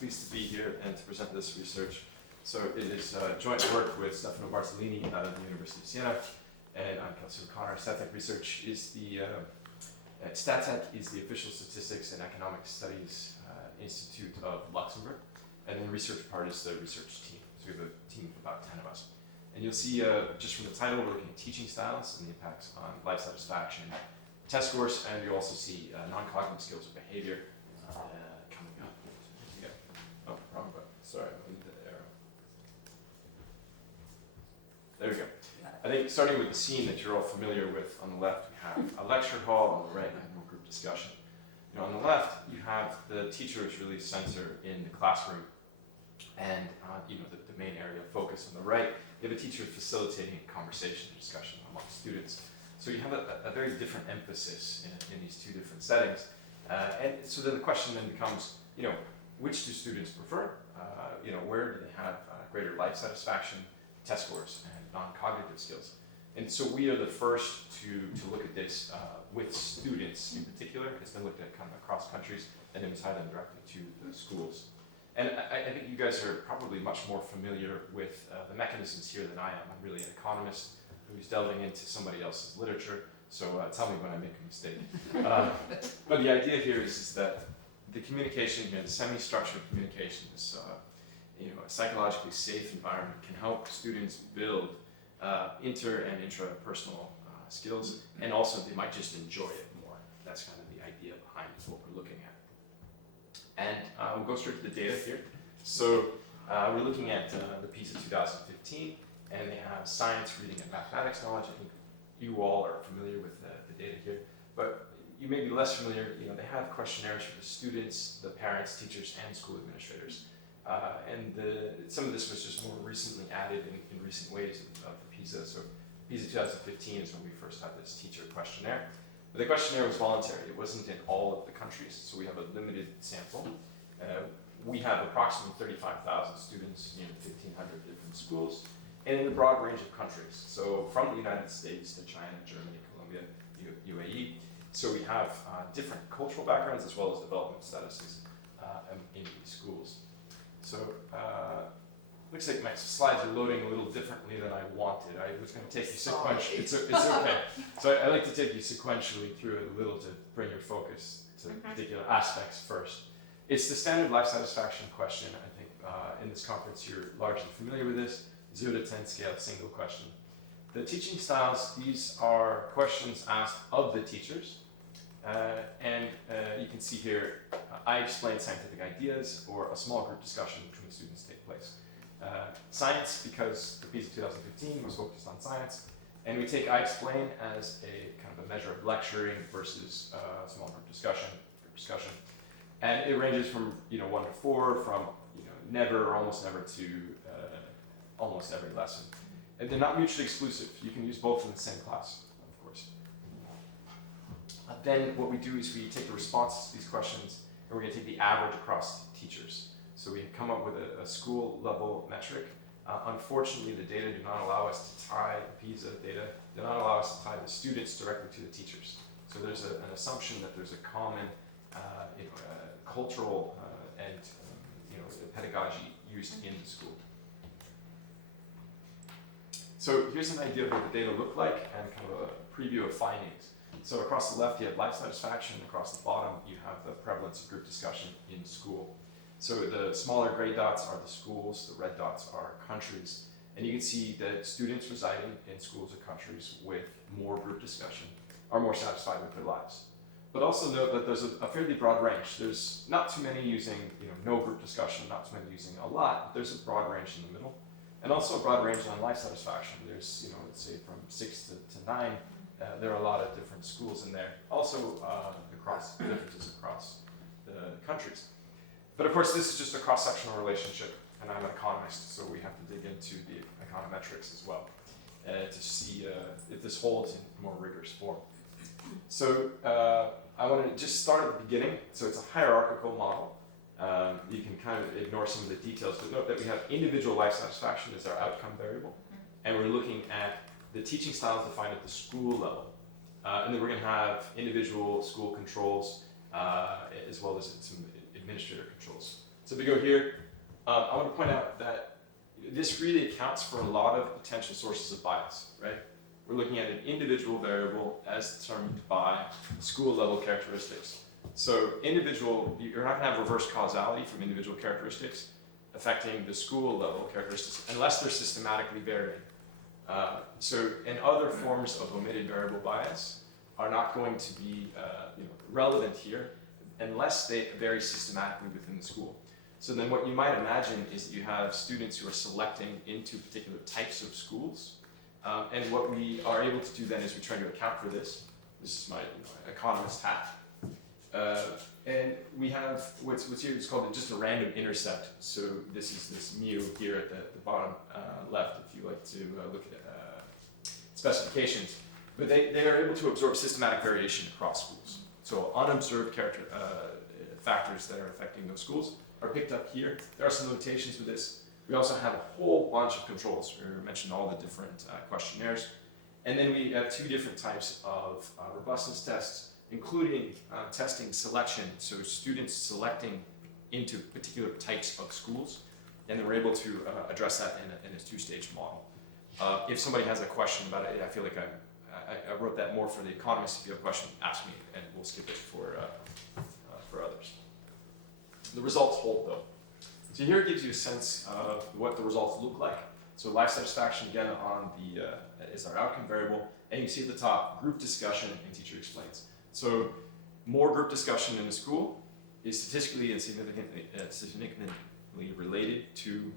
pleased to be here and to present this research. So it is joint work with Stefano Bartolini out of the University of Siena, and I'm Kelsey O'Connor. StatTech Research is StatTech is the official statistics and economic studies institute of Luxembourg, and then the research part is the research team. So we have a team of about 10 of us. And you'll see just from the title, we're looking at teaching styles and the impacts on life satisfaction, test scores, and you also see non-cognitive skills or behavior coming up. Oh, wrong button. Sorry, I'll leave the arrow. There we go. I think starting with the scene that you're all familiar with, on the left we have a lecture hall, on the right we have more group discussion. On the left you have the teacher's release center in the classroom, and the main area of focus. On the right you have a teacher facilitating conversation and discussion among students. So you have a very different emphasis in these two different settings. And so then the question then becomes, which do students prefer? Where do they have greater life satisfaction, test scores, and non-cognitive skills? And so we are the first to look at this with students in particular. It's been looked at kind of across countries, and then we tie them directly to the schools. And I think you guys are probably much more familiar with the mechanisms here than I am. I'm really an economist who's delving into somebody else's literature, so tell me when I make a mistake. But the idea here is that the communication here, the semi-structured communication, this a psychologically safe environment can help students build inter and intrapersonal skills, and also they might just enjoy it more. That's kind of the idea behind what we're looking at. And we'll go straight to the data here. So we're looking at the PISA 2015, and they have science, reading, and mathematics knowledge. I think you all are familiar with the data here, but you may be less familiar. They have questionnaires for the students, the parents, teachers, and school administrators. And some of this was just more recently added in recent ways of the PISA. So PISA 2015 is when we first had this teacher questionnaire. But the questionnaire was voluntary. It wasn't in all of the countries, so we have a limited sample. We have approximately 35,000 students in 1,500 different schools, and in a broad range of countries. So from the United States to China, Germany, Colombia, UAE. So we have different cultural backgrounds as well as development statuses in these schools. So looks like my slides are loading a little differently than I wanted. I was going to take you sequentially. It's okay. So I like to take you sequentially through it a little to bring your focus to particular aspects first. It's the standard life satisfaction question. I think in this conference you're largely familiar with this. 0 to 10 scale, single question. The teaching styles, these are questions asked of the teachers. And you can see here, I explain scientific ideas, or a small group discussion between students take place. Science, because the PISA 2015 was focused on science, and we take I explain as a kind of a measure of lecturing versus small group discussion. And it ranges from 1 to 4, from never or almost never to almost every lesson. And they're not mutually exclusive. You can use both in the same class, of course. Then what we do is we take the responses to these questions, and we're going to take the average across teachers. So we come up with a school level metric. Unfortunately, the data do not allow us to tie the PISA data, do not allow us to tie the students directly to the teachers. So there's an assumption that there's a common cultural and pedagogy used in the school. So here's an idea of what the data look like and kind of a preview of findings. So across the left you have life satisfaction, across the bottom you have the prevalence of group discussion in school. So the smaller gray dots are the schools, the red dots are countries, and you can see that students residing in schools or countries with more group discussion are more satisfied with their lives. But also note that there's a fairly broad range. There's not too many using no group discussion, not too many using a lot, but there's a broad range in the middle. And also a broad range on life satisfaction. There's, let's say from 6 to 9, there are a lot of different schools in there. Also differences across the countries. But of course, this is just a cross-sectional relationship, and I'm an economist, so we have to dig into the econometrics as well to see if this holds in more rigorous form. So I want to just start at the beginning. So it's a hierarchical model. You can kind of ignore some of the details, but note that we have individual life satisfaction as our outcome variable, and we're looking at the teaching styles defined at the school level. And then we're going to have individual school controls as well as some administrator controls. So if we go here, I want to point out that this really accounts for a lot of potential sources of bias, right? We're looking at an individual variable as determined by school level characteristics. So individual, you're not going to have reverse causality from individual characteristics affecting the school level characteristics unless they're systematically varying. And other forms of omitted variable bias are not going to be relevant here unless they vary systematically within the school. So then what you might imagine is that you have students who are selecting into particular types of schools. And what we are able to do then is we try to account for this. This is my economist hat. And we have what's here is called just a random intercept. So this is this mu here at the bottom left, if you like to look at specifications. But they are able to absorb systematic variation across schools. So unobserved factors that are affecting those schools are picked up here. There are some limitations with this. We also have a whole bunch of controls. We mentioned all the different questionnaires. And then we have two different types of robustness tests, including testing selection, so students selecting into particular types of schools, and then we're able to address that in a two-stage model. If somebody has a question about it, I feel like I wrote that more for the economists. If you have a question, ask me, and we'll skip it for others. The results hold, though. So here it gives you a sense of what the results look like. So life satisfaction, again, on the is our outcome variable, and you see at the top, group discussion and teacher explains. So more group discussion in a school is statistically and significantly related to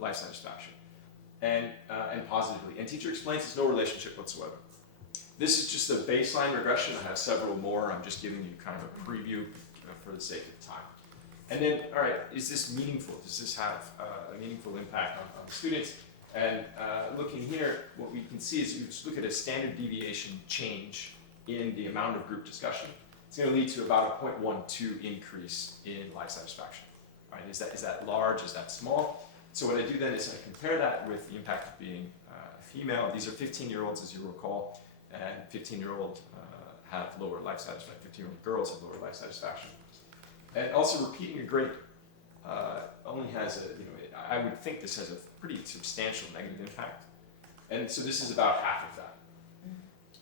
life satisfaction, and positively. And teacher explains there's no relationship whatsoever. This is just a baseline regression. I have several more. I'm just giving you kind of a preview for the sake of time. And then, all right, is this meaningful? Does this have a meaningful impact on the students? And looking here, what we can see is you just look at a standard deviation change in the amount of group discussion. It's going to lead to about a 0.12 increase in life satisfaction. Right? Is that large? Is that small? So what I do then is I compare that with the impact of being a female. These are 15-year-olds, as you recall, and 15-year-old have lower life satisfaction. 15-year-old girls have lower life satisfaction. And also repeating a grade only has I would think this has a pretty substantial negative impact. And so this is about half of that,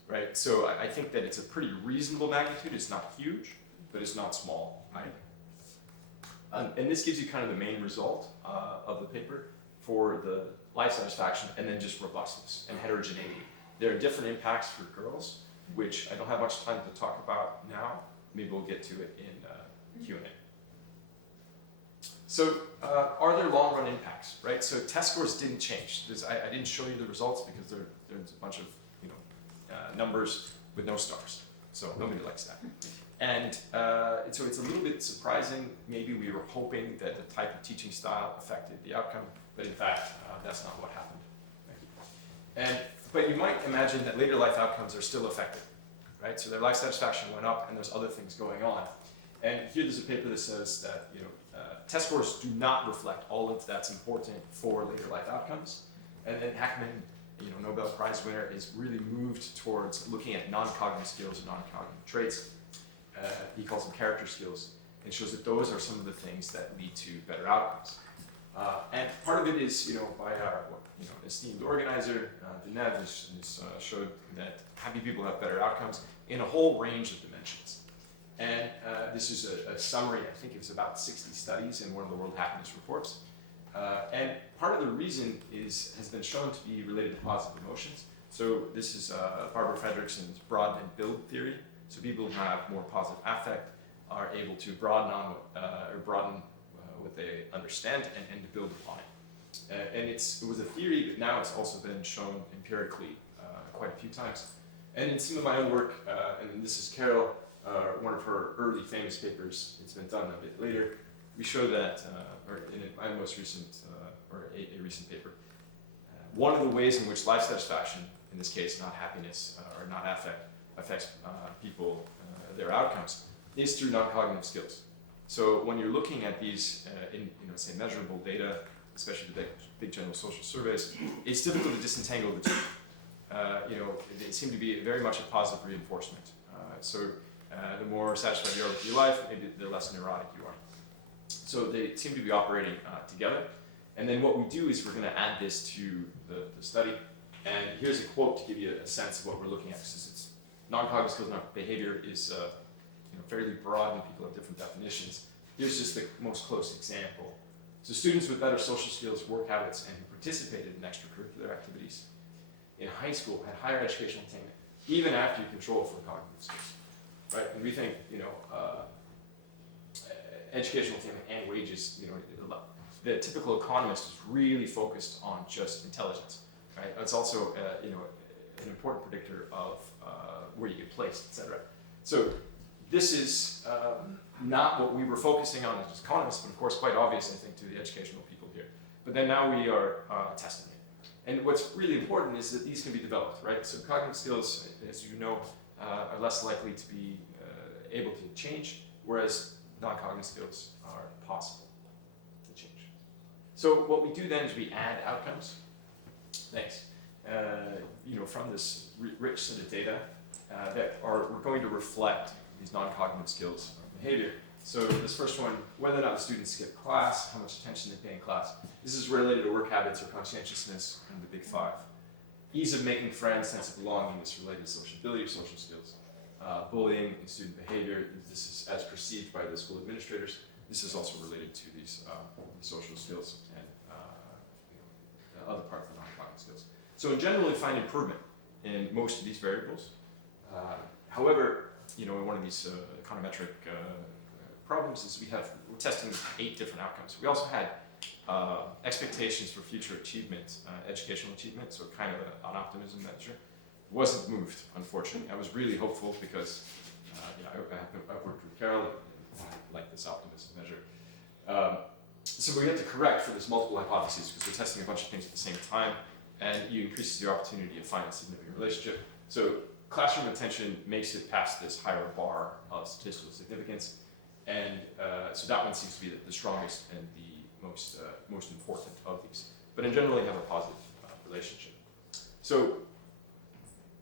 right? So I think that it's a pretty reasonable magnitude. It's not huge, but it's not small either. And this gives you kind of the main result of the paper for the life satisfaction and then just robustness and heterogeneity. There are different impacts for girls, which I don't have much time to talk about now. Maybe we'll get to it in Q&A. So are there long-run impacts, right? So test scores didn't change. I didn't show you the results because there's a bunch of numbers with no stars. So nobody likes that. And so it's a little bit surprising. Maybe we were hoping that the type of teaching style affected the outcome, but in fact, that's not what happened. But you might imagine that later life outcomes are still affected, right? So their life satisfaction went up and there's other things going on. And here there's a paper that says that test scores do not reflect all of that's important for later life outcomes. And then Heckman, Nobel Prize winner, is really moved towards looking at non-cognitive skills and non-cognitive traits. He calls them character skills, and shows that those are some of the things that lead to better outcomes. And part of it is, by our esteemed organizer, Dinev, has showed that happy people have better outcomes in a whole range of dimensions. And this is a summary. I think it was about 60 studies in one of the World Happiness Reports. And part of the reason has been shown to be related to positive emotions. So this is Barbara Fredrickson's broaden and build theory. So people who have more positive affect are able to broaden what they understand and to build upon it. And it was a theory, but now it's also been shown empirically quite a few times. And in some of my own work, and this is Carol, one of her early famous papers, it's been done a bit later, we show that, or in my most recent, or a recent paper, one of the ways in which life satisfaction, in this case not happiness or not affect, affects people, their outcomes, is through non-cognitive skills. So when you're looking at these, say measurable data, especially the big general social surveys, it's difficult to disentangle the two. They seem to be very much a positive reinforcement. So the more satisfied you are with your life, maybe the less neurotic you are. So they seem to be operating together. And then what we do is we're going to add this to the study. And here's a quote to give you a sense of what we're looking at. Since it's non-cognitive skills and behavior is fairly broad and people have different definitions. Here's just the most close example. So students with better social skills, work habits, and who participated in extracurricular activities in high school had higher educational attainment, even after you control for cognitive skills, right? And we think, educational attainment and wages, the typical economist is really focused on just intelligence, right? It's also, an important predictor of where you get placed, etc. So this is not what we were focusing on as economists, but of course quite obvious, I think, to the educational people here. But then now we are testing it. And what's really important is that these can be developed, right? So cognitive skills, as you know, are less likely to be able to change, whereas non-cognitive skills are possible to change. So what we do then is we add outcomes. Thanks. From this rich set of data we're going to reflect these non-cognitive skills of behavior. So this first one, whether or not the students skip class, how much attention they pay in class. This is related to work habits or conscientiousness and the big five. Ease of making friends, sense of belonging is related to social ability or social skills. Bullying and student behavior, this is as perceived by the school administrators. This is also related to these social skills and other parts of the non-cognitive skills. So in general, we find improvement in most of these variables. However, in one of these econometric problems is we're testing 8 different outcomes. We also had expectations for future achievement, educational achievement, so kind of an optimism measure. Wasn't moved, unfortunately. I was really hopeful because I've worked with Carol and I like this optimism measure. So we had to correct for this multiple hypotheses because we're testing a bunch of things at the same time, and you increases your opportunity to find a significant relationship. So classroom attention makes it past this higher bar of statistical significance, and so that one seems to be the strongest and the most important of these. But in general, they have a positive relationship. So,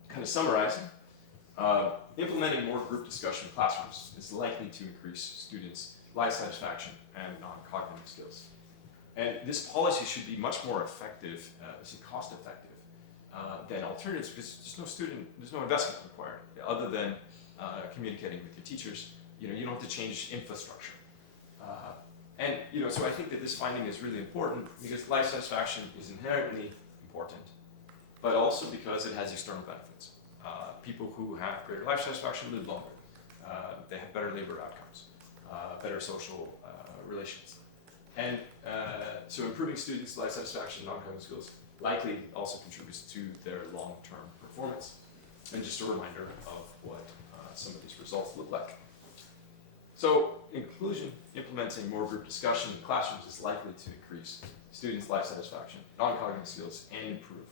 kind of summarizing, implementing more group discussion in classrooms is likely to increase students' life satisfaction and non-cognitive skills. And this policy should be much more effective, cost-effective, than alternatives because there's no investment required other than communicating with your teachers. You don't have to change infrastructure. So I think that this finding is really important because life satisfaction is inherently important, but also because it has external benefits. People who have greater life satisfaction live longer. They have better labor outcomes, better social relations. And so improving students' life satisfaction and non-cognitive skills likely also contributes to their long-term performance. And just a reminder of what some of these results look like. So in conclusion, implementing more group discussion in classrooms is likely to increase students' life satisfaction, non-cognitive skills, and improve